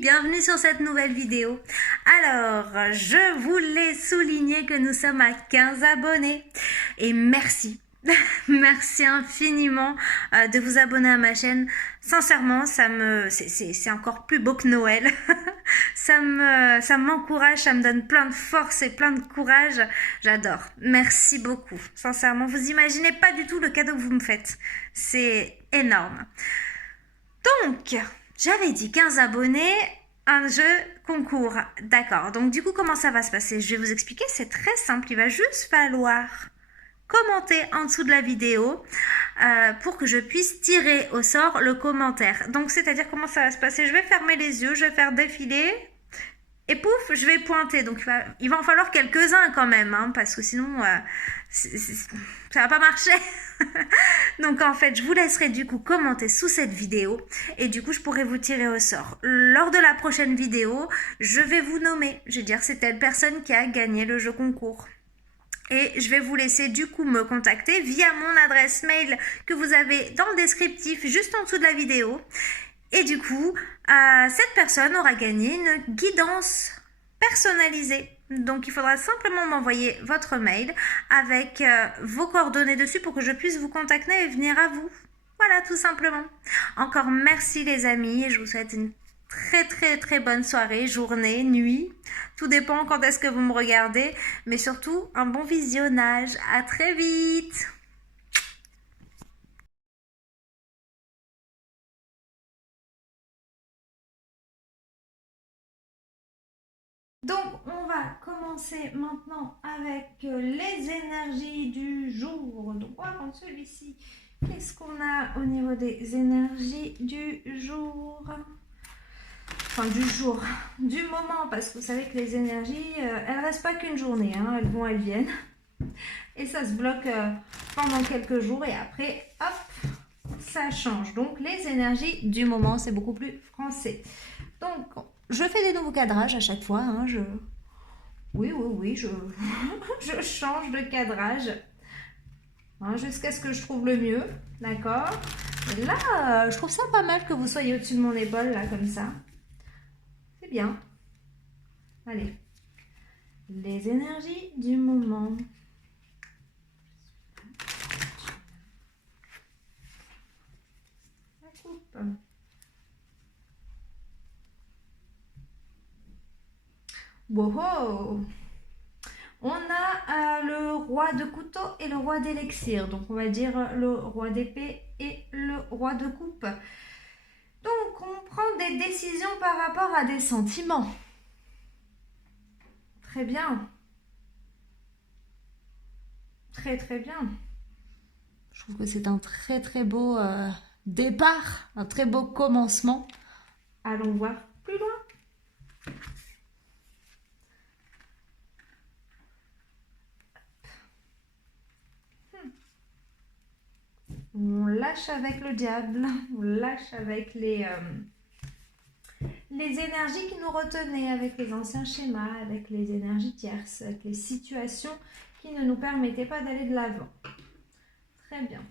Bienvenue sur cette nouvelle vidéo. Alors, je voulais souligner que nous sommes à 15 abonnés et merci. Merci infiniment de vous abonner à ma chaîne. Sincèrement, c'est encore plus beau que Noël. ça m'encourage, ça me donne plein de force et plein de courage. J'adore. Merci beaucoup. Sincèrement, vous imaginez pas du tout le cadeau que vous me faites. C'est énorme. Donc, j'avais dit 15 abonnés, un jeu concours. D'accord. Donc du coup, comment ça va se passer? Je vais vous expliquer. C'est très simple. Il va juste falloir commenter en dessous de la vidéo pour que je puisse tirer au sort le commentaire. Donc c'est-à-dire comment ça va se passer? Je vais fermer les yeux, je vais faire défiler et pouf, je vais pointer. Donc il va en falloir quelques-uns quand même, hein, parce que sinon ça va pas marcher. Donc en fait, je vous laisserai du coup commenter sous cette vidéo et du coup, je pourrai vous tirer au sort. Lors de la prochaine vidéo, je vais vous nommer. Je vais dire c'est telle personne qui a gagné le jeu concours. Et je vais vous laisser du coup me contacter via mon adresse mail que vous avez dans le descriptif juste en dessous de la vidéo. Et du coup, cette personne aura gagné une guidance personnalisée. Donc il faudra simplement m'envoyer votre mail avec vos coordonnées dessus pour que je puisse vous contacter et venir à vous. Voilà, tout simplement. Encore merci les amis et je vous souhaite une très bonne soirée, journée, nuit. Tout dépend quand est-ce que vous me regardez, mais surtout un bon visionnage. À très vite. Donc, on va commencer maintenant avec les énergies du jour. Donc, on va prendre celui-ci. Qu'est-ce qu'on a au niveau des énergies du jour? Enfin, du jour, du moment, parce que vous savez que les énergies, elles restent pas qu'une journée, hein, elles vont, elles viennent. Et ça se bloque pendant quelques jours et après, hop, ça change. Donc, les énergies du moment, c'est beaucoup plus français. Donc, je fais des nouveaux cadrages à chaque fois, hein, oui, je change de cadrage hein, jusqu'à ce que je trouve le mieux, d'accord? Et là, je trouve ça pas mal que vous soyez au-dessus de mon épaule, là, comme ça. C'est bien. Allez. Les énergies du moment. La coupe. Wow! On a le roi de couteau et le roi d'élixir. Donc, on va dire le roi d'épée et le roi de coupe. Donc, on prend des décisions par rapport à des sentiments. Très bien. Très bien. Je trouve que c'est un très beau départ, un très beau commencement. Allons voir plus loin. On lâche avec le diable, on lâche avec les énergies qui nous retenaient, avec les anciens schémas, avec les énergies tierces, avec les situations qui ne nous permettaient pas d'aller de l'avant. Très bien.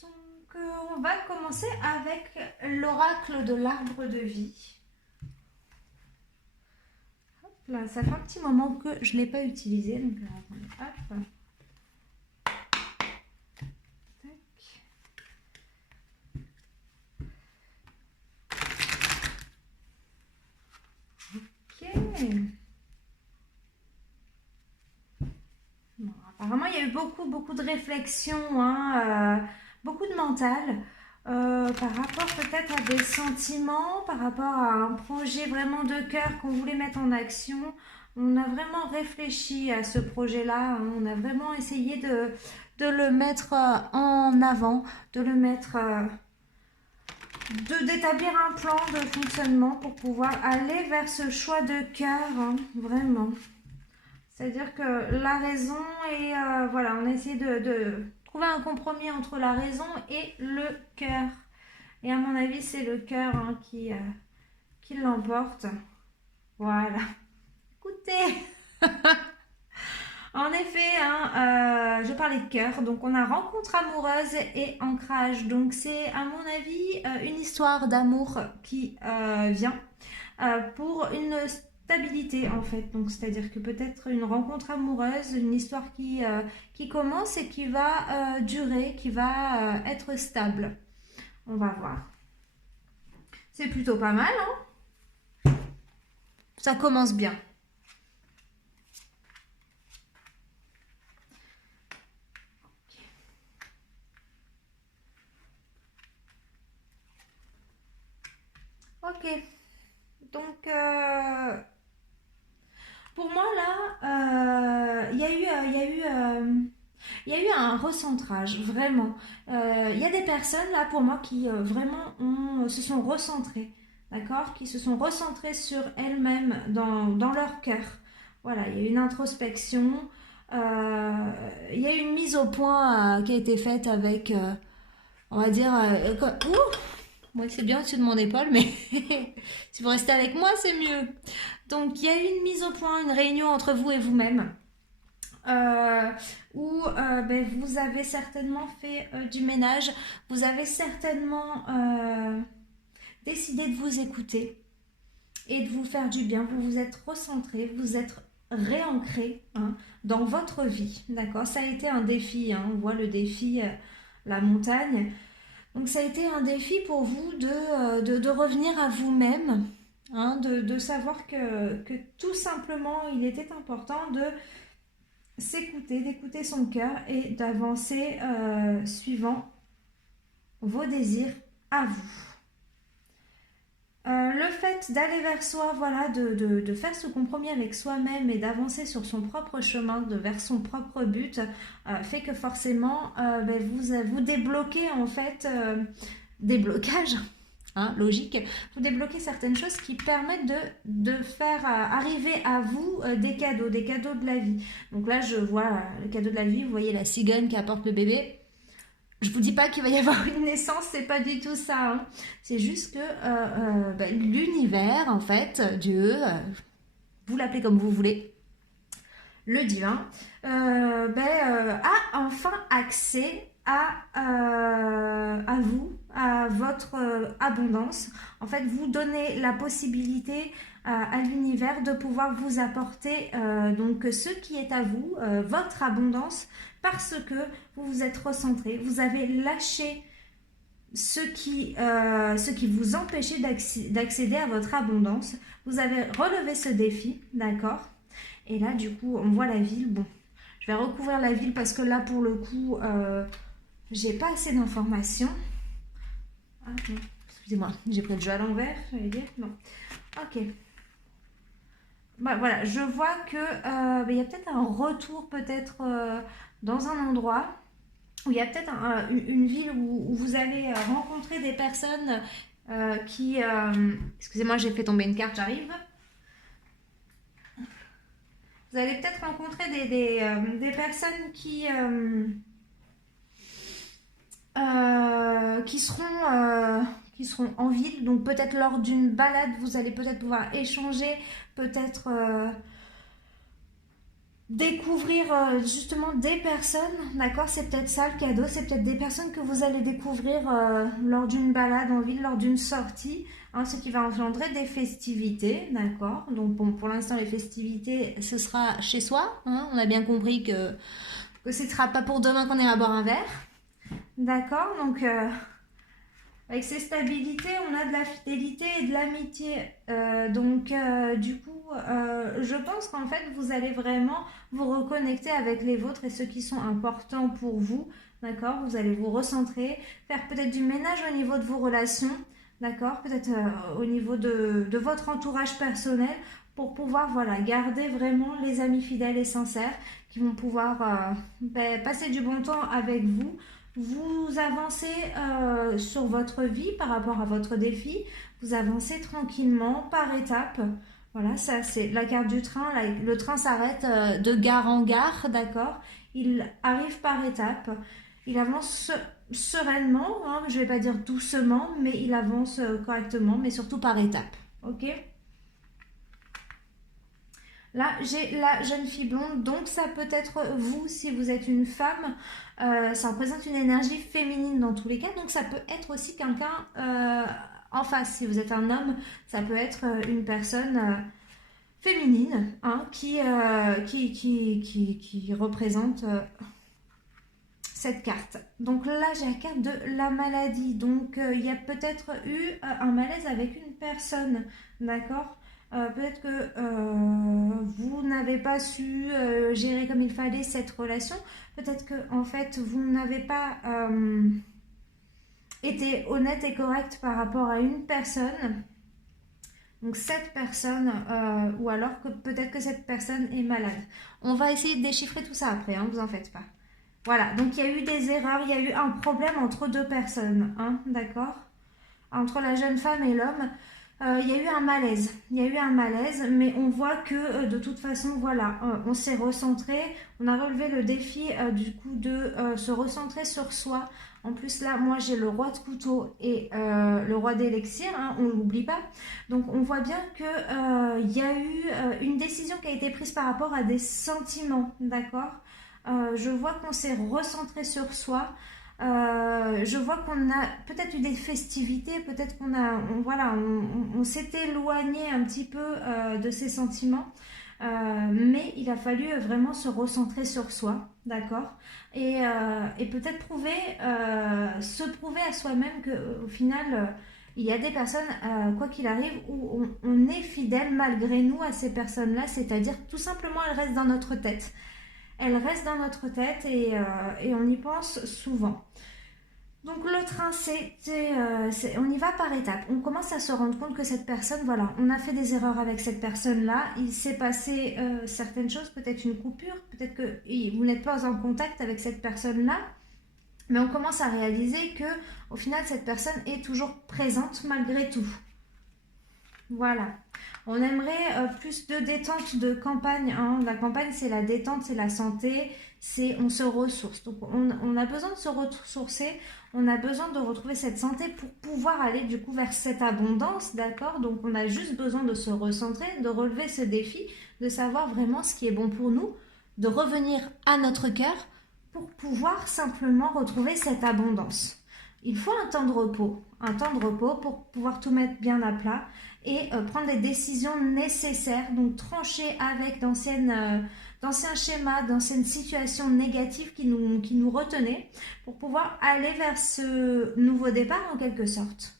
Donc, on va commencer avec l'oracle de l'arbre de vie. Hop là, ça fait un petit moment que je ne l'ai pas utilisé. Donc, attendez, hop. Bon, apparemment, il y a eu beaucoup de réflexions, hein, beaucoup de mental par rapport peut-être à des sentiments, par rapport à un projet vraiment de cœur qu'on voulait mettre en action. On a vraiment réfléchi à ce projet-là, hein, on a vraiment essayé de le mettre en avant, de le mettre... d'établir un plan de fonctionnement pour pouvoir aller vers ce choix de cœur, hein, vraiment. C'est-à-dire que la raison et voilà, on a essayé de trouver un compromis entre la raison et le cœur. Et à mon avis, c'est le cœur hein, qui l'emporte. Voilà. Écoutez, en effet, je parlais de cœur, donc on a rencontre amoureuse et ancrage. Donc c'est à mon avis une histoire d'amour qui vient pour une stabilité en fait. Donc c'est-à-dire que peut-être une rencontre amoureuse, une histoire qui commence et qui va durer, qui va être stable. On va voir. C'est plutôt pas mal, hein? Ça commence bien. Ok. Donc, pour moi, là, il y a eu un recentrage, vraiment. Il y a des personnes, là, pour moi, qui vraiment se sont recentrées, d'accord? Qui se sont recentrées sur elles-mêmes, dans leur cœur. Voilà, il y a eu une introspection. Il y a eu une mise au point qui a été faite avec, on va dire, ouh, moi, c'est bien au-dessus de mon épaule, mais si vous restez avec moi, c'est mieux. Donc, il y a eu une mise au point, une réunion entre vous et vous-même, euh, où vous avez certainement fait du ménage, vous avez certainement décidé de vous écouter et de vous faire du bien. Vous vous êtes recentré, vous êtes réancré, hein, dans votre vie, d'accord? Ça a été un défi, hein, on voit le défi, la montagne. Donc ça a été un défi pour vous de revenir à vous-même, hein, de savoir que tout simplement il était important de s'écouter, d'écouter son cœur et d'avancer suivant vos désirs à vous. Le fait d'aller vers soi, voilà, de faire ce compromis avec soi-même et d'avancer sur son propre chemin, vers son propre but, fait que forcément, vous débloquez en fait des blocages, hein, logique. Vous débloquez certaines choses qui permettent de faire arriver à vous des cadeaux de la vie. Donc là, je vois le cadeau de la vie, vous voyez la cigogne qui apporte le bébé. Je vous dis pas qu'il va y avoir une naissance, c'est pas du tout ça, hein. C'est juste que l'univers, en fait, Dieu, vous l'appelez comme vous voulez, le divin, a enfin accès à vous, à votre abondance. En fait, vous donnez la possibilité à l'univers de pouvoir vous apporter donc ce qui est à vous, votre abondance, parce que vous vous êtes recentré, vous avez lâché ce qui vous empêchait d'accéder à votre abondance. Vous avez relevé ce défi, d'accord? Et là, du coup, on voit la ville. Bon, je vais recouvrir la ville parce que là, pour le coup, j'ai pas assez d'informations. Ah, non. Excusez-moi, j'ai pris le jeu à l'envers, j'allais dire. Non. Ok. Bah, voilà, je vois que il y a peut-être un retour, peut-être dans un endroit où il y a peut-être une ville où vous allez rencontrer des personnes qui... excusez-moi, j'ai fait tomber une carte, j'arrive. Vous allez peut-être rencontrer des personnes qui seront en ville. Donc peut-être lors d'une balade, vous allez peut-être pouvoir échanger, peut-être découvrir justement des personnes, d'accord? C'est peut-être ça le cadeau, c'est peut-être des personnes que vous allez découvrir lors d'une balade en ville, lors d'une sortie, hein, ce qui va engendrer des festivités, d'accord? Donc bon, pour l'instant les festivités, ce sera chez soi, hein? On a bien compris que ce ne sera pas pour demain qu'on ira boire un verre, d'accord? Donc avec ces stabilités, on a de la fidélité et de l'amitié. Du coup, je pense qu'en fait, vous allez vraiment vous reconnecter avec les vôtres et ceux qui sont importants pour vous. D'accord? Vous allez vous recentrer, faire peut-être du ménage au niveau de vos relations. D'accord? Peut-être au niveau de votre entourage personnel pour pouvoir garder vraiment les amis fidèles et sincères qui vont pouvoir passer du bon temps avec vous. Vous avancez sur votre vie par rapport à votre défi, vous avancez tranquillement par étapes. Voilà, ça c'est la carte du train. Le train s'arrête de gare en gare, d'accord? Il arrive par étapes. Il avance sereinement, hein, je ne vais pas dire doucement, mais il avance correctement, mais surtout par étapes. Ok? Là, j'ai la jeune fille blonde, donc ça peut être vous si vous êtes une femme. Ça représente une énergie féminine dans tous les cas, donc ça peut être aussi quelqu'un en face. Si vous êtes un homme, ça peut être une personne féminine hein, qui représente cette carte. Donc là, j'ai la carte de la maladie. Donc il y a peut-être eu un malaise avec une personne, d'accord. Peut-être que vous n'avez pas su gérer comme il fallait cette relation. Peut-être que en fait vous n'avez pas été honnête et correct par rapport à une personne. Donc cette personne, ou alors que peut-être que cette personne est malade. On va essayer de déchiffrer tout ça après, hein, vous en faites pas. Voilà, donc il y a eu des erreurs, il y a eu un problème entre deux personnes, hein, d'accord. Entre la jeune femme et l'homme. Il y a eu un malaise, mais on voit que de toute façon, voilà, on s'est recentré, on a relevé le défi du coup de se recentrer sur soi. En plus là, moi j'ai le roi de couteau et le roi d'élixir, hein, on ne l'oublie pas. Donc on voit bien que il y a eu une décision qui a été prise par rapport à des sentiments, d'accord. Je vois qu'on s'est recentré sur soi. Je vois qu'on a peut-être eu des festivités, peut-être qu'on a, on s'est éloigné un petit peu de ses sentiments, mais il a fallu vraiment se recentrer sur soi, d'accord, et peut-être se prouver à soi-même qu'au final, il y a des personnes, quoi qu'il arrive, où on est fidèle malgré nous à ces personnes-là, c'est-à-dire tout simplement elles restent dans notre tête. Elle reste dans notre tête et on y pense souvent. Donc le train, on y va par étapes. On commence à se rendre compte que cette personne, voilà, on a fait des erreurs avec cette personne-là. Il s'est passé certaines choses, peut-être une coupure, peut-être que vous n'êtes pas en contact avec cette personne-là. Mais on commence à réaliser que, au final, cette personne est toujours présente malgré tout. Voilà. On aimerait plus de détente de campagne. Hein. La campagne, c'est la détente, c'est la santé, on se ressource. Donc, on a besoin de se ressourcer, on a besoin de retrouver cette santé pour pouvoir aller du coup vers cette abondance, d'accord. Donc, on a juste besoin de se recentrer, de relever ce défi, de savoir vraiment ce qui est bon pour nous, de revenir à notre cœur pour pouvoir simplement retrouver cette abondance. Il faut un temps de repos pour pouvoir tout mettre bien à plat et prendre les décisions nécessaires, donc trancher avec d'anciens schémas, d'anciennes situations négatives qui nous retenaient pour pouvoir aller vers ce nouveau départ en quelque sorte.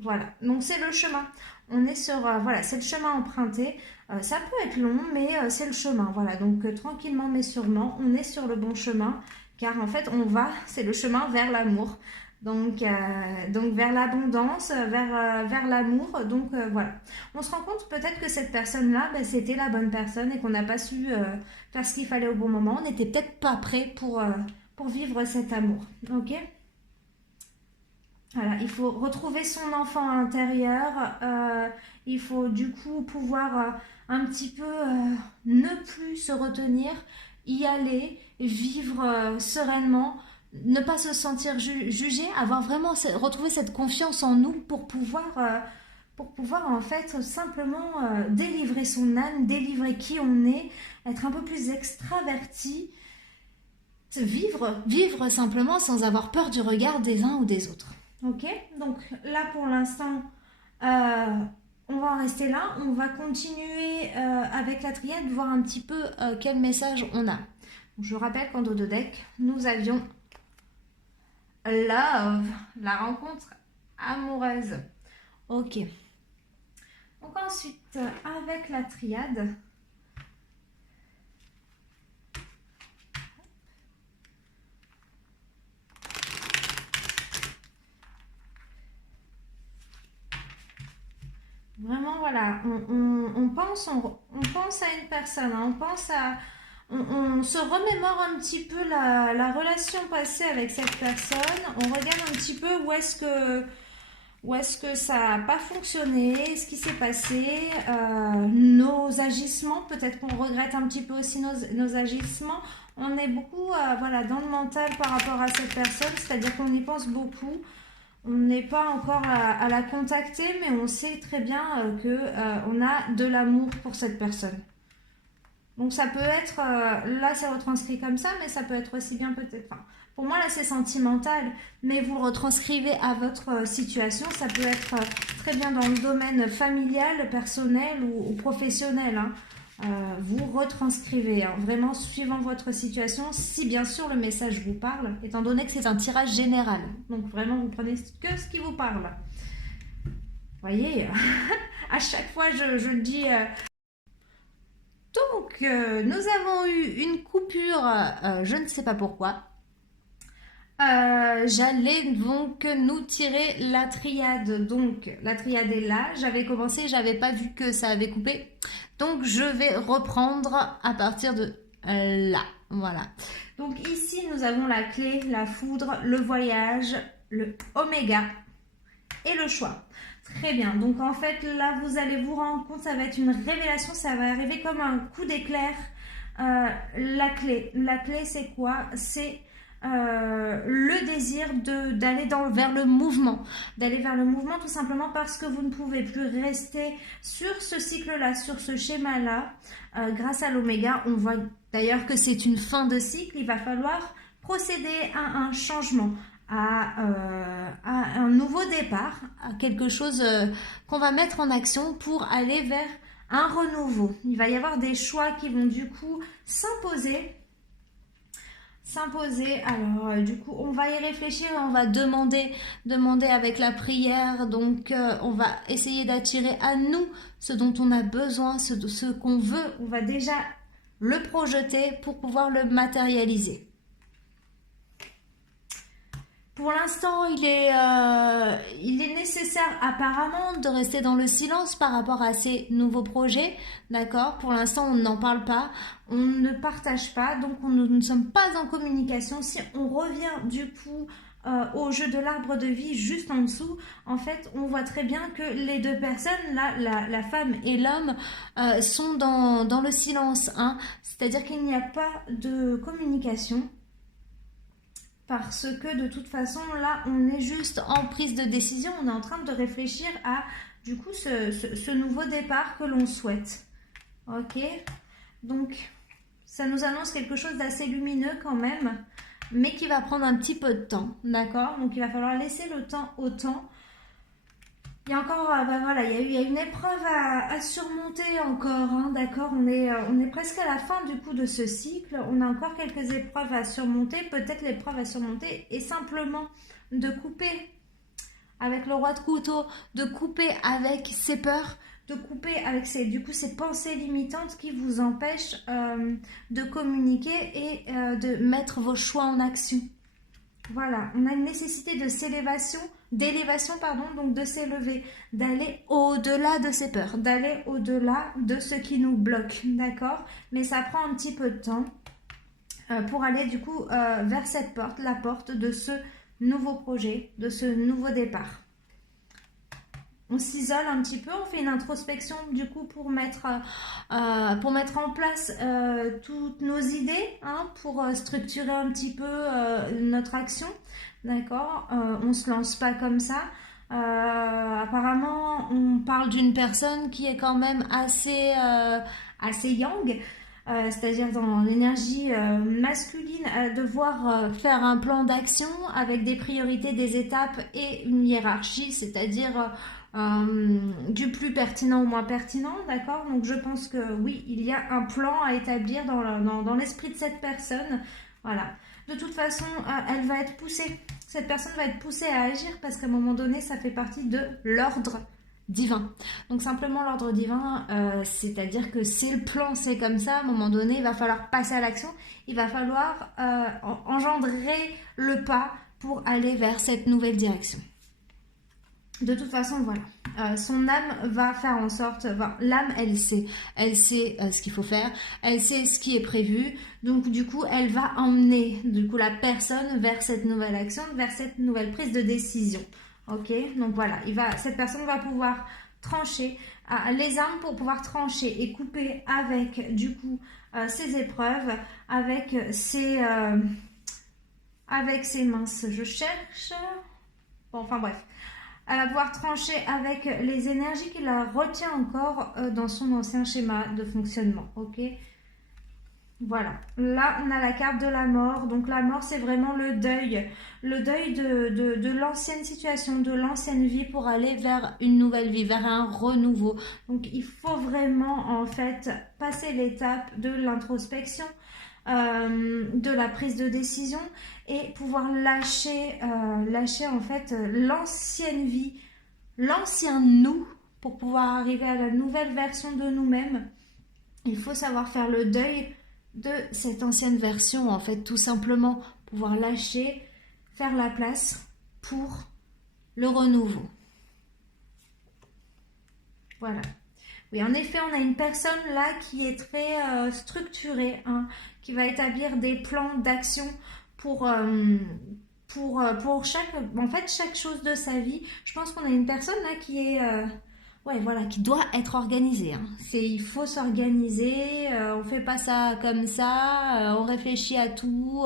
Voilà, donc c'est le chemin. On est sur, voilà, c'est le chemin emprunté. Ça peut être long, mais c'est le chemin. Voilà, donc tranquillement mais sûrement, on est sur le bon chemin. Car en fait, c'est le chemin vers l'amour. Donc vers l'abondance, vers l'amour. Donc voilà. On se rend compte peut-être que cette personne-là, c'était la bonne personne et qu'on n'a pas su faire ce qu'il fallait au bon moment. On n'était peut-être pas prêt pour vivre cet amour. Ok ? Voilà, il faut retrouver son enfant intérieur. Il faut du coup pouvoir un petit peu ne plus se retenir, y aller, vivre sereinement, ne pas se sentir jugé, avoir vraiment retrouver cette confiance en nous pour pouvoir en fait simplement délivrer son âme, délivrer qui on est, être un peu plus extraverti, vivre simplement sans avoir peur du regard des uns ou des autres. Ok, donc là pour l'instant, on va en rester là. On va continuer avec la triade, voir un petit peu quel message on a. Donc, je rappelle qu'en dos de deck, nous avions Love, la rencontre amoureuse. Ok. Donc ensuite, avec la triade, vraiment, voilà, on pense à une personne, hein, on se remémore un petit peu la relation passée avec cette personne, on regarde un petit peu où est-ce que ça n'a pas fonctionné, ce qui s'est passé, nos agissements, peut-être qu'on regrette un petit peu aussi nos agissements. On est beaucoup voilà, dans le mental par rapport à cette personne, c'est-à-dire qu'on y pense beaucoup. on n'est pas encore à la contacter, mais on sait très bien que on a de l'amour pour cette personne. Donc ça peut être, là c'est retranscrit comme ça, mais ça peut être aussi bien peut-être, enfin, pour moi là c'est sentimental, mais vous le retranscrivez à votre situation, ça peut être très bien dans le domaine familial, personnel ou professionnel, hein. Vous retranscrivez, hein, vraiment suivant votre situation, si bien sûr le message vous parle, étant donné que c'est un tirage général. Donc vraiment vous prenez que ce qui vous parle. Vous voyez, à chaque fois je le dis... Donc, nous avons eu une coupure, je ne sais pas pourquoi. J'allais donc nous tirer la triade. Donc, la triade est là. J'avais commencé, j'avais pas vu que ça avait coupé. Donc, je vais reprendre à partir de là. Voilà. Donc, ici, nous avons la clé, la foudre, le voyage, le oméga et le choix. Très bien, donc en fait là vous allez vous rendre compte, ça va être une révélation, ça va arriver comme un coup d'éclair. La clé c'est quoi? C'est le désir d'aller vers le mouvement, tout simplement parce que vous ne pouvez plus rester sur ce cycle-là, sur ce schéma-là. Grâce à l'oméga, on voit d'ailleurs que c'est une fin de cycle, il va falloir procéder à un changement. À un nouveau départ, à quelque chose qu'on va mettre en action pour aller vers un renouveau. Il va y avoir des choix qui vont du coup s'imposer. Alors du coup on va y réfléchir et on va demander avec la prière. Donc on va essayer d'attirer à nous ce dont on a besoin, ce qu'on veut. On va déjà le projeter pour pouvoir le matérialiser. Pour l'instant, il est nécessaire apparemment de rester dans le silence par rapport à ces nouveaux projets, d'accord? Pour l'instant, on n'en parle pas, on ne partage pas, donc nous ne sommes pas en communication. Si on revient du coup au jeu de l'arbre de vie juste en dessous, en fait, on voit très bien que les deux personnes, là, la femme et l'homme, sont dans le silence, hein? C'est-à-dire qu'il n'y a pas de communication. Parce que de toute façon, là, on est juste en prise de décision. On est en train de réfléchir à, du coup, ce nouveau départ que l'on souhaite. Ok? Donc, ça nous annonce quelque chose d'assez lumineux quand même, mais qui va prendre un petit peu de temps. D'accord? Donc, il va falloir laisser le temps au temps. Il y a encore, voilà, il y a une épreuve à surmonter encore, hein, d'accord, on est presque à la fin du coup de ce cycle, on a encore quelques épreuves à surmonter, peut-être l'épreuve à surmonter est simplement de couper avec le roi de couteau, de couper avec ses peurs, de couper avec ces pensées limitantes qui vous empêchent de communiquer et de mettre vos choix en action. Voilà, on a une nécessité d'élévation, donc de s'élever, d'aller au-delà de ces peurs, d'aller au-delà de ce qui nous bloque, d'accord? Mais ça prend un petit peu de temps pour aller du coup vers cette porte, la porte de ce nouveau projet, de ce nouveau départ. On s'isole un petit peu, on fait une introspection du coup pour mettre en place toutes nos idées, hein, pour structurer un petit peu notre action, d'accord? On ne se lance pas comme ça. Apparemment, on parle d'une personne qui est quand même assez yang, c'est-à-dire dans l'énergie masculine, devoir faire un plan d'action avec des priorités, des étapes et une hiérarchie, c'est-à-dire du plus pertinent au moins pertinent, d'accord? Donc je pense que oui, il y a un plan à établir dans l'esprit de cette personne, voilà. De toute façon, elle va être poussée, cette personne va être poussée à agir parce qu'à un moment donné, ça fait partie de l'ordre divin. Donc simplement l'ordre divin, c'est-à-dire que c'est le plan, c'est comme ça, à un moment donné, il va falloir passer à l'action, il va falloir engendrer le pas pour aller vers cette nouvelle direction. De toute façon, voilà, son âme va faire en sorte, l'âme, elle sait ce qu'il faut faire, elle sait ce qui est prévu, donc du coup, elle va emmener du coup la personne vers cette nouvelle action, vers cette nouvelle prise de décision. Ok, donc voilà, cette personne va pouvoir trancher, les âmes pour pouvoir trancher et couper avec du coup ces épreuves, avec ces minces, je cherche. Bon, enfin bref. Elle va pouvoir trancher avec les énergies qui la retiennent encore dans son ancien schéma de fonctionnement. Ok. Voilà, là on a la carte de la mort, donc la mort c'est vraiment le deuil de l'ancienne situation, de l'ancienne vie pour aller vers une nouvelle vie, vers un renouveau. Donc il faut vraiment en fait passer l'étape de l'introspection, de la prise de décision et pouvoir lâcher en fait l'ancienne vie, l'ancien nous pour pouvoir arriver à la nouvelle version de nous-mêmes. Il faut savoir faire le deuil de cette ancienne version, en fait, tout simplement pouvoir lâcher, faire la place pour le renouveau. Voilà. Oui, en effet, on a une personne là qui est très structurée, hein, qui va établir des plans d'action pour chaque chose de sa vie. Je pense qu'on a une personne là qui est ouais, voilà, qui doit être organisée. Hein. Il faut s'organiser, on fait pas ça comme ça, on réfléchit à tout,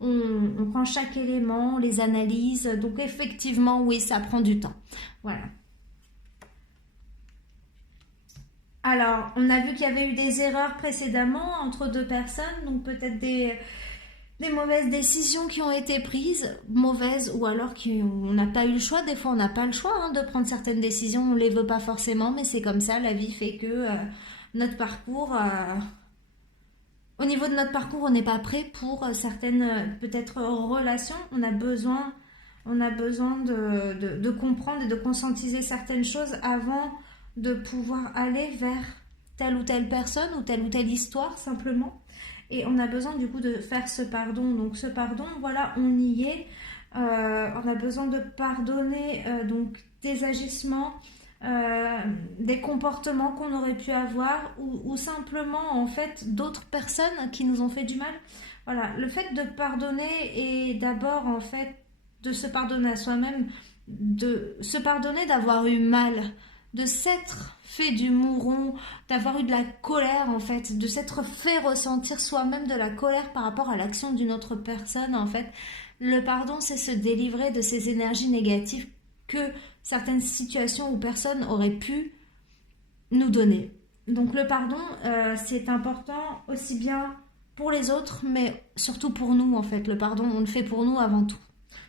on prend chaque élément, on les analyse. Donc effectivement, oui, ça prend du temps. Voilà. Alors, on a vu qu'il y avait eu des erreurs précédemment entre deux personnes, donc peut-être des mauvaises décisions qui ont été prises, mauvaises ou alors qu'on n'a pas eu le choix. Des fois, on n'a pas le choix de prendre certaines décisions, on ne les veut pas forcément, mais c'est comme ça, la vie fait que notre parcours, au niveau de notre parcours, on n'est pas prêt pour certaines peut-être relations. On a besoin de comprendre et de conscientiser certaines choses avant de pouvoir aller vers telle ou telle personne ou telle histoire simplement. Et on a besoin du coup de faire ce pardon. Donc ce pardon, voilà, on y est. On a besoin de pardonner donc des agissements, des comportements qu'on aurait pu avoir ou simplement en fait d'autres personnes qui nous ont fait du mal. Voilà, le fait de pardonner est d'abord en fait de se pardonner à soi-même, de se pardonner d'avoir eu mal, de s'être fait du mouron, d'avoir eu de la colère en fait, de s'être fait ressentir soi-même de la colère par rapport à l'action d'une autre personne en fait. Le pardon, c'est se délivrer de ces énergies négatives que certaines situations ou personnes auraient pu nous donner. Donc le pardon, c'est important aussi bien pour les autres, mais surtout pour nous en fait. Le pardon, on le fait pour nous avant tout.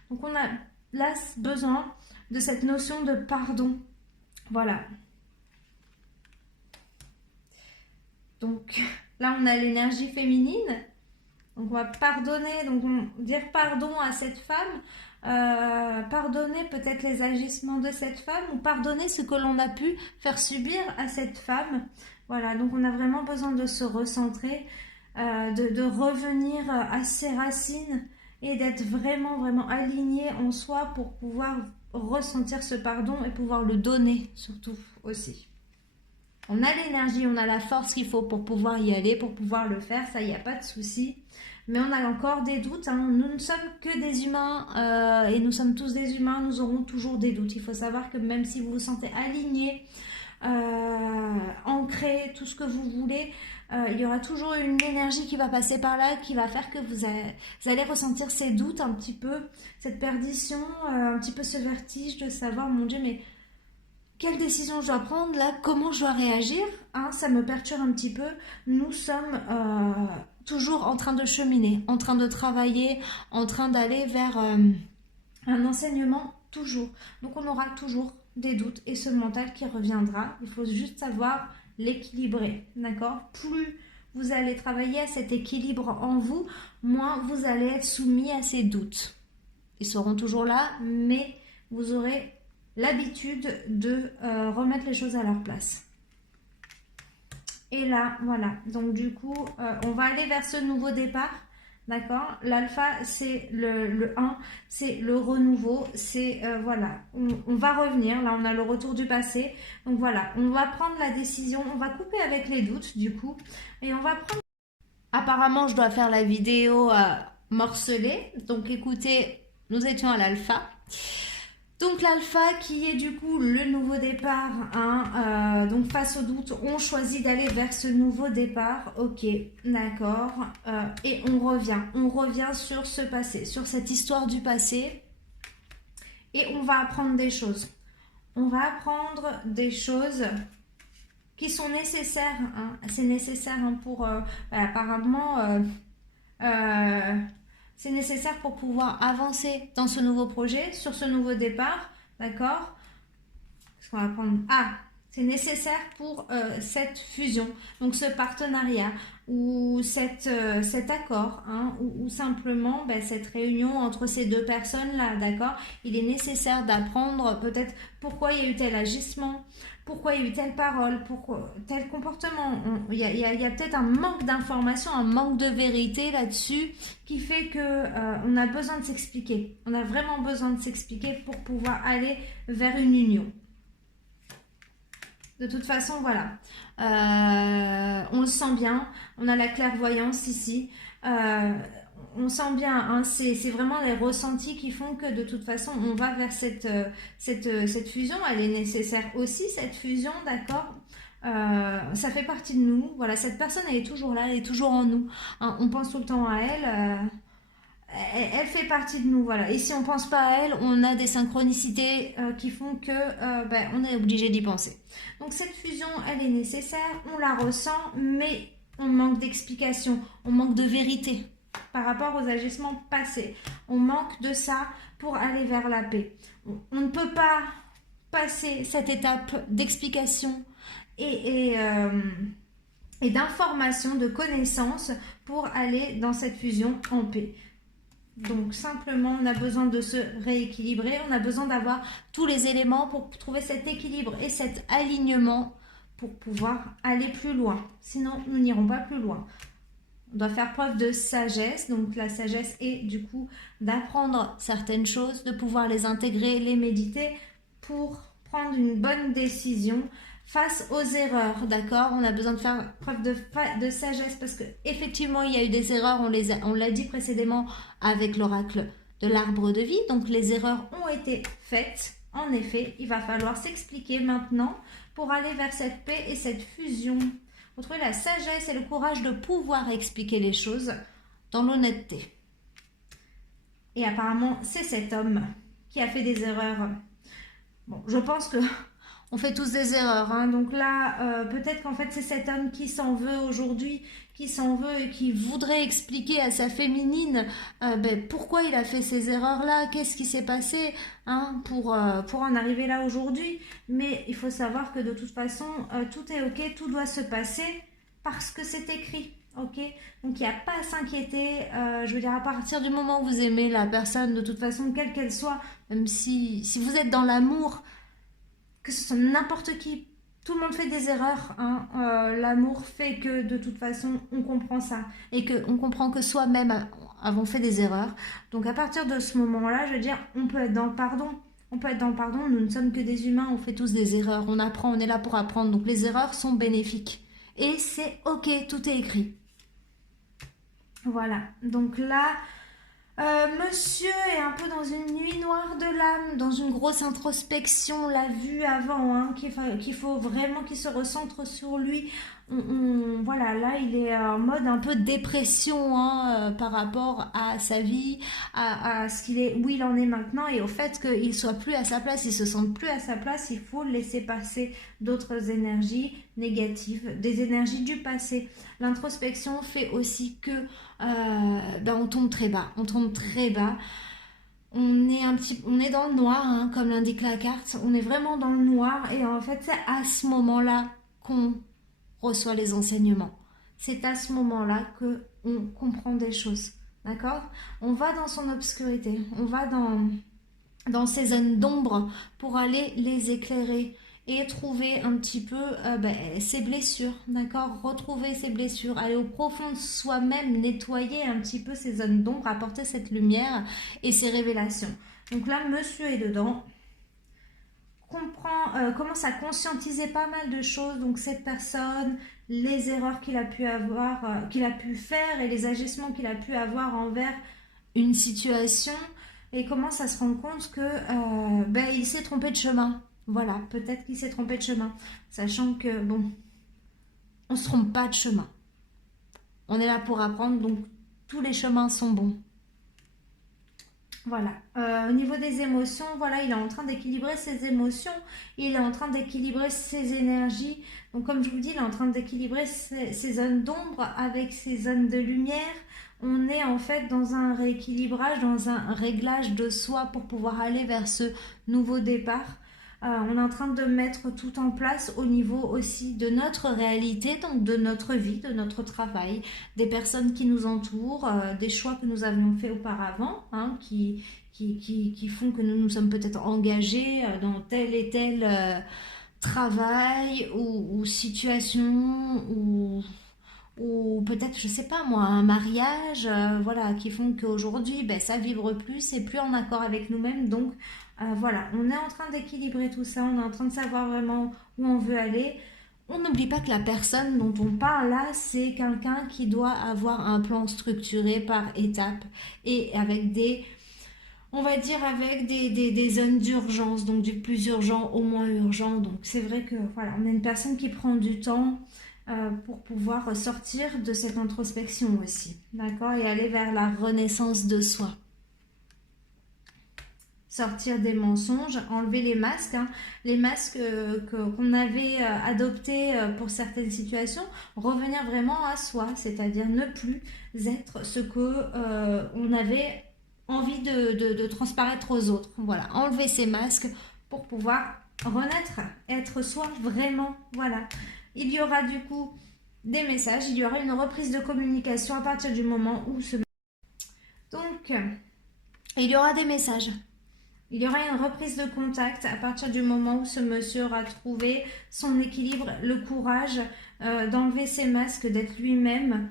Donc on a là besoin de cette notion de pardon. Voilà. Donc là, on a l'énergie féminine. Donc on va pardonner, donc dire pardon à cette femme, pardonner peut-être les agissements de cette femme ou pardonner ce que l'on a pu faire subir à cette femme. Voilà, donc on a vraiment besoin de se recentrer, de revenir à ses racines et d'être vraiment aligné en soi pour pouvoir ressentir ce pardon et pouvoir le donner surtout aussi. On a l'énergie, on a la force qu'il faut pour pouvoir y aller, pour pouvoir le faire, ça, il n'y a pas de souci. Mais on a encore des doutes, hein. Nous ne sommes que des humains et nous sommes tous des humains, nous aurons toujours des doutes. Il faut savoir que même si vous vous sentez aligné, ancré, tout ce que vous voulez, il y aura toujours une énergie qui va passer par là, qui va faire que vous allez ressentir ces doutes un petit peu, cette perdition, un petit peu ce vertige de savoir, mon Dieu, mais quelle décision je dois prendre là, comment je dois réagir, hein, ça me perturbe un petit peu. Nous sommes toujours en train de cheminer, en train de travailler, en train d'aller vers un enseignement, toujours. Donc on aura toujours des doutes et ce mental qui reviendra. Il faut juste savoir l'équilibrer, d'accord? Plus vous allez travailler à cet équilibre en vous, moins vous allez être soumis à ces doutes. Ils seront toujours là, mais vous aurez l'habitude de remettre les choses à leur place. Et là, voilà. Donc du coup, on va aller vers ce nouveau départ. D'accord? L'alpha, c'est le 1, c'est le renouveau. C'est, voilà, on va revenir. Là, on a le retour du passé. Donc voilà, on va prendre la décision. On va couper avec les doutes, du coup. Et on va prendre... Apparemment, je dois faire la vidéo morcelée. Donc écoutez, nous étions à l'alpha. Donc l'alpha qui est du coup le nouveau départ, hein, donc face au doute, on choisit d'aller vers ce nouveau départ, ok, d'accord, et on revient sur ce passé, sur cette histoire du passé, et on va apprendre des choses. On va apprendre des choses qui sont nécessaires. Hein. C'est nécessaire hein, pour... apparemment, c'est nécessaire pour pouvoir avancer dans ce nouveau projet, sur ce nouveau départ. D'accord? Qu'est-ce qu'on va apprendre? Ah, c'est nécessaire pour cette fusion, donc ce partenariat ou cet accord, hein, ou simplement cette réunion entre ces deux personnes-là, d'accord? Il est nécessaire d'apprendre peut-être pourquoi il y a eu tel agissement, pourquoi il y a eu telle parole, pourquoi tel comportement. Il y a peut-être un manque d'information, un manque de vérité là-dessus qui fait que on a besoin de s'expliquer. On a vraiment besoin de s'expliquer pour pouvoir aller vers une union. De toute façon, voilà. On le sent bien. On a la clairvoyance ici. On sent bien. Hein, c'est vraiment les ressentis qui font que de toute façon, on va vers cette fusion. Elle est nécessaire aussi, cette fusion, d'accord? Ça fait partie de nous. Voilà, cette personne, elle est toujours là. Elle est toujours en nous. Hein, on pense tout le temps à elle. Elle fait partie de nous, voilà. Et si on pense pas à elle, on a des synchronicités qui font que on est obligé d'y penser. Donc cette fusion, elle est nécessaire, on la ressent, mais on manque d'explication, on manque de vérité par rapport aux agissements passés. On manque de ça pour aller vers la paix. On ne peut pas passer cette étape d'explication et d'information, de connaissance pour aller dans cette fusion en paix. Donc simplement, on a besoin de se rééquilibrer, on a besoin d'avoir tous les éléments pour trouver cet équilibre et cet alignement pour pouvoir aller plus loin. Sinon, nous n'irons pas plus loin. On doit faire preuve de sagesse, donc la sagesse est du coup d'apprendre certaines choses, de pouvoir les intégrer, les méditer pour prendre une bonne décision face aux erreurs, d'accord? On a besoin de faire preuve de sagesse parce que effectivement il y a eu des erreurs, on l'a dit précédemment avec l'oracle de l'arbre de vie, donc les erreurs ont été faites. En effet, il va falloir s'expliquer maintenant pour aller vers cette paix et cette fusion. Retrouver la sagesse et le courage de pouvoir expliquer les choses dans l'honnêteté. Et apparemment, c'est cet homme qui a fait des erreurs. Bon, je pense que on fait tous des erreurs, hein. Donc là, peut-être qu'en fait c'est cet homme qui s'en veut aujourd'hui, qui s'en veut et qui voudrait expliquer à sa féminine pourquoi il a fait ces erreurs-là, qu'est-ce qui s'est passé hein, pour en arriver là aujourd'hui. Mais il faut savoir que de toute façon, tout est ok, tout doit se passer parce que c'est écrit. Ok, donc il n'y a pas à s'inquiéter. Je veux dire, à partir du moment où vous aimez la personne, de toute façon, quelle qu'elle soit, même si vous êtes dans l'amour, que ce soit n'importe qui, tout le monde fait des erreurs. Hein. L'amour fait que de toute façon, on comprend ça et qu'on comprend que soi-même avons fait des erreurs. Donc à partir de ce moment-là, je veux dire, on peut être dans le pardon. On peut être dans le pardon. Nous ne sommes que des humains. On fait tous des erreurs. On apprend. On est là pour apprendre. Donc les erreurs sont bénéfiques et c'est ok. Tout est écrit. Voilà. Donc là. Monsieur est un peu dans une nuit noire de l'âme, dans une grosse introspection, on l'a vu avant, hein, qu'il faut vraiment qu'il se recentre sur lui. Voilà, là il est en mode un peu dépression hein, par rapport à sa vie, à ce qu'il est, où il en est maintenant et au fait qu'il soit plus à sa place, il se sente plus à sa place, il faut laisser passer d'autres énergies négatives, des énergies du passé. L'introspection fait aussi que on tombe très bas, on est dans le noir, hein, comme l'indique la carte, on est vraiment dans le noir et en fait c'est à ce moment-là qu'on reçoit les enseignements. C'est à ce moment-là qu'on comprend des choses, d'accord? On va dans son obscurité, on va dans ces zones d'ombre pour aller les éclairer et trouver un petit peu ses blessures, d'accord? Retrouver ses blessures, aller au profond de soi-même, nettoyer un petit peu ces zones d'ombre, apporter cette lumière et ces révélations. Donc là, monsieur est dedans, commence à conscientiser pas mal de choses, donc cette personne, les erreurs qu'il a pu avoir, qu'il a pu faire et les agissements qu'il a pu avoir envers une situation et commence à se rendre compte que il s'est trompé de chemin. Voilà, peut-être qu'il s'est trompé de chemin, sachant que, bon, on ne se trompe pas de chemin. On est là pour apprendre, donc tous les chemins sont bons. Voilà. Au niveau des émotions, voilà, il est en train d'équilibrer ses émotions, il est en train d'équilibrer ses énergies. Donc, comme je vous dis, il est en train d'équilibrer ses zones d'ombre avec ses zones de lumière. On est en fait dans un rééquilibrage, dans un réglage de soi pour pouvoir aller vers ce nouveau départ. On est en train de mettre tout en place au niveau aussi de notre réalité, donc de notre vie, de notre travail, des personnes qui nous entourent, des choix que nous avions fait auparavant, hein, qui font que nous nous sommes peut-être engagés dans tel et tel travail ou situation ou peut-être, je sais pas moi, un mariage, voilà, qui font qu'aujourd'hui, ben, ça vibre plus, c'est plus en accord avec nous-mêmes. Donc, voilà, on est en train d'équilibrer tout ça, on est en train de savoir vraiment où on veut aller. On n'oublie pas que la personne dont on parle là, c'est quelqu'un qui doit avoir un plan structuré par étapes et avec des, on va dire, avec des zones d'urgence, donc du plus urgent au moins urgent. Donc c'est vrai que voilà, on est une personne qui prend du temps pour pouvoir sortir de cette introspection aussi, d'accord, et aller vers la renaissance de soi. Sortir des mensonges, enlever les masques, hein, les masques qu'on avait adoptés pour certaines situations, revenir vraiment à soi, c'est-à-dire ne plus être ce que on avait envie de transparaître aux autres. Voilà, enlever ces masques pour pouvoir renaître, être soi vraiment. Voilà, il y aura du coup des messages, il y aura une reprise de communication à partir du moment où ce... Donc, il y aura des messages. Il y aura une reprise de contact à partir du moment où ce monsieur aura trouvé son équilibre, le courage d'enlever ses masques, d'être lui-même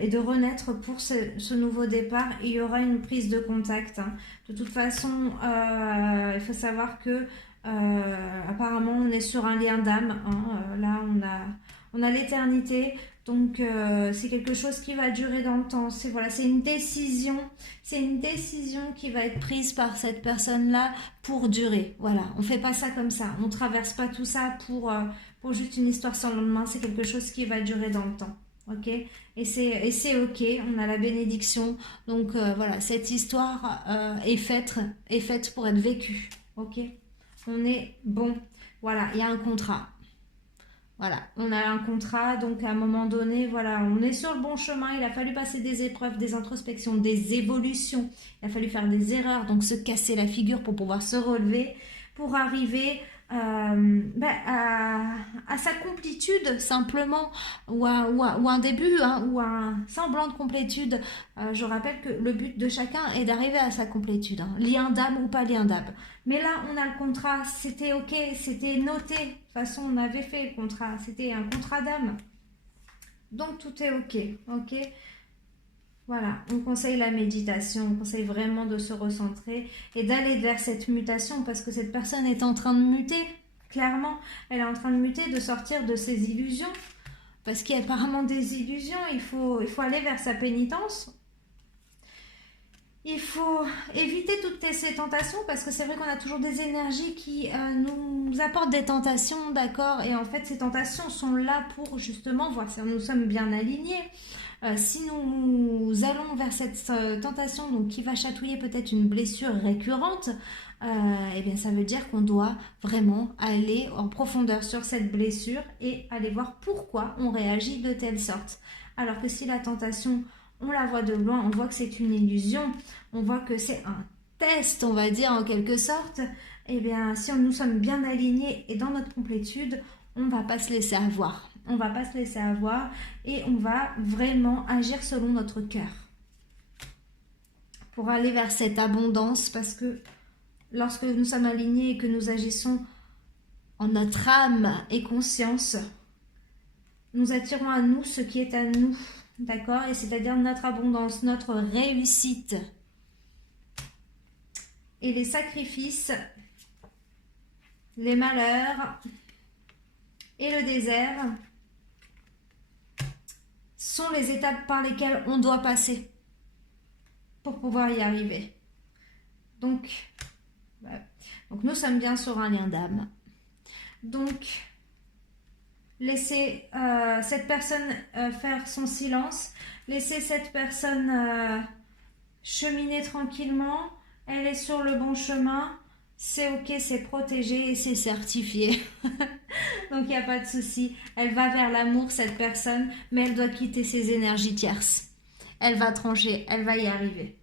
et de renaître pour ce nouveau départ. Il y aura une prise de contact, hein. De toute façon, il faut savoir que apparemment on est sur un lien d'âme, hein. Là, on a l'éternité. Donc c'est quelque chose qui va durer dans le temps. C'est voilà, c'est une décision qui va être prise par cette personne-là pour durer. Voilà, on fait pas ça comme ça. On traverse pas tout ça pour juste une histoire sans lendemain. C'est quelque chose qui va durer dans le temps. Ok, et c'est ok. On a la bénédiction. Donc voilà, cette histoire est faite pour être vécue. Ok, on est bon. Voilà, il y a un contrat. Voilà, on a un contrat, donc à un moment donné, voilà, on est sur le bon chemin. Il a fallu passer des épreuves, des introspections, des évolutions. Il a fallu faire des erreurs, donc se casser la figure pour pouvoir se relever, pour arriver à sa complétude simplement, ou un début, hein, ou un semblant de complétude. Je rappelle que le but de chacun est d'arriver à sa complétude, hein, lien d'âme ou pas lien d'âme. Mais là, on a le contrat, c'était ok, c'était noté. De toute façon, on avait fait le contrat, c'était un contrat d'âme. Donc tout est ok, ok. Voilà, on conseille la méditation, on conseille vraiment de se recentrer et d'aller vers cette mutation parce que cette personne est en train de muter, clairement. Elle est en train de muter, de sortir de ses illusions. Parce qu'il y a apparemment des illusions, il faut aller vers sa pénitence. Il faut éviter toutes ces tentations parce que c'est vrai qu'on a toujours des énergies qui nous apportent des tentations, d'accord. Et en fait, ces tentations sont là pour justement voir si nous sommes bien alignés. Si nous allons vers cette tentation, donc qui va chatouiller peut-être une blessure récurrente, eh bien ça veut dire qu'on doit vraiment aller en profondeur sur cette blessure et aller voir pourquoi on réagit de telle sorte. Alors que si la tentation, on la voit de loin, on voit que c'est une illusion, on voit que c'est un test, on va dire en quelque sorte, eh bien si nous sommes bien alignés et dans notre complétude, on ne va pas se laisser avoir. On ne va pas se laisser avoir et on va vraiment agir selon notre cœur pour aller vers cette abondance parce que lorsque nous sommes alignés et que nous agissons en notre âme et conscience, nous attirons à nous ce qui est à nous, d'accord? Et c'est-à-dire notre abondance, notre réussite. Et les sacrifices, les malheurs et le désert sont les étapes par lesquelles on doit passer pour pouvoir y arriver. Donc nous sommes bien sur un lien d'âme. Donc, laissez cette personne faire son silence. Laissez cette personne cheminer tranquillement. elle est sur le bon chemin, c'est ok, c'est protégé et c'est certifié. Donc il n'y a pas de souci. Elle va vers l'amour, cette personne, mais elle doit quitter ses énergies tierces. Elle va trancher, elle va y arriver.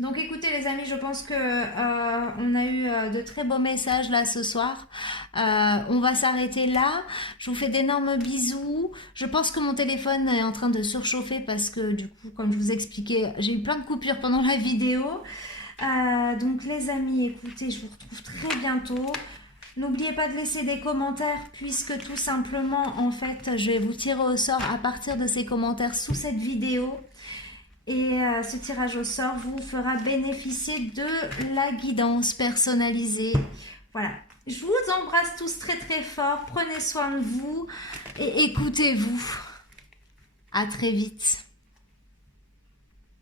Donc écoutez les amis, je pense que on a eu de très beaux messages là ce soir. On va s'arrêter là. Je vous fais d'énormes bisous. Je pense que mon téléphone est en train de surchauffer parce que du coup, comme je vous expliquais, j'ai eu plein de coupures pendant la vidéo. Donc les amis, écoutez, je vous retrouve très bientôt. N'oubliez pas de laisser des commentaires puisque tout simplement, en fait, je vais vous tirer au sort à partir de ces commentaires sous cette vidéo. Et ce tirage au sort vous fera bénéficier de la guidance personnalisée. Voilà. Je vous embrasse tous très très fort. Prenez soin de vous et écoutez-vous. À très vite.